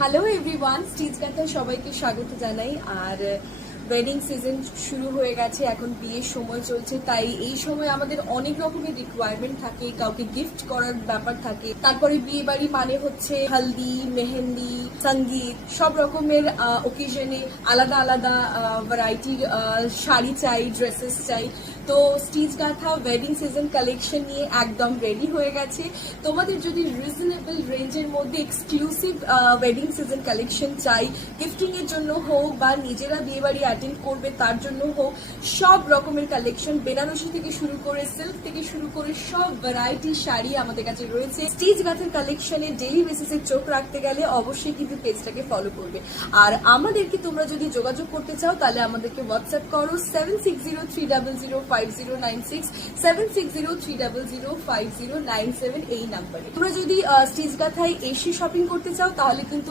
Hello everyone, stitch গাথায় সবাইকে স্বাগত জানাই। আর ওয়েডিং সিজন শুরু হয়ে গেছে, এখন বিয়ের সময় চলছে, তাই এই সময় আমাদের অনেক রকমের রিকোয়ারমেন্ট থাকে, কাউকে গিফট করার ব্যাপার থাকে। তারপরে বিয়ে বাড়ি মানে হচ্ছে হলদি, মেহেন্দি, সঙ্গীত, সব রকমের ওকেশনে আলাদা আলাদা ভ্যারাইটির শাড়ি চাই, ড্রেসেস চাই। তো স্টিচ গাথা ওয়েডিং সিজন কালেকশন নিয়ে একদম রেডি হয়ে গেছে। তোমাদের যদি রিজনেবল রেঞ্জের মধ্যে এক্সক্লুসিভ ওয়েডিং সিজন কালেকশন চাই, গিফটিং এর জন্য হোক বা নিজেরা বিয়ে বাড়ি অ্যাটেন্ড করবে তার জন্য হোক, সব রকমের কালেকশন, বেনারসি থেকে শুরু করে সিল্ক থেকে শুরু করে সব ভ্যারাইটি শাড়ি আমাদের কাছে রয়েছে। স্টিচ গাথার কালেকশনে ডেইলি বেসিসে চোখ রাখতে গেলে অবশ্যই কিন্তু পেজটাকে ফলো করবে। আর আমাদেরকে তোমরা যদি যোগাযোগ করতে চাও তাহলে আমাদেরকে হোয়াটসঅ্যাপ করো 7603005096, 7603005097 এই নাম্বারে। তোমরা যদি স্টিচ গাথায় এসে শপিং করতে চাও তাহলে কিন্তু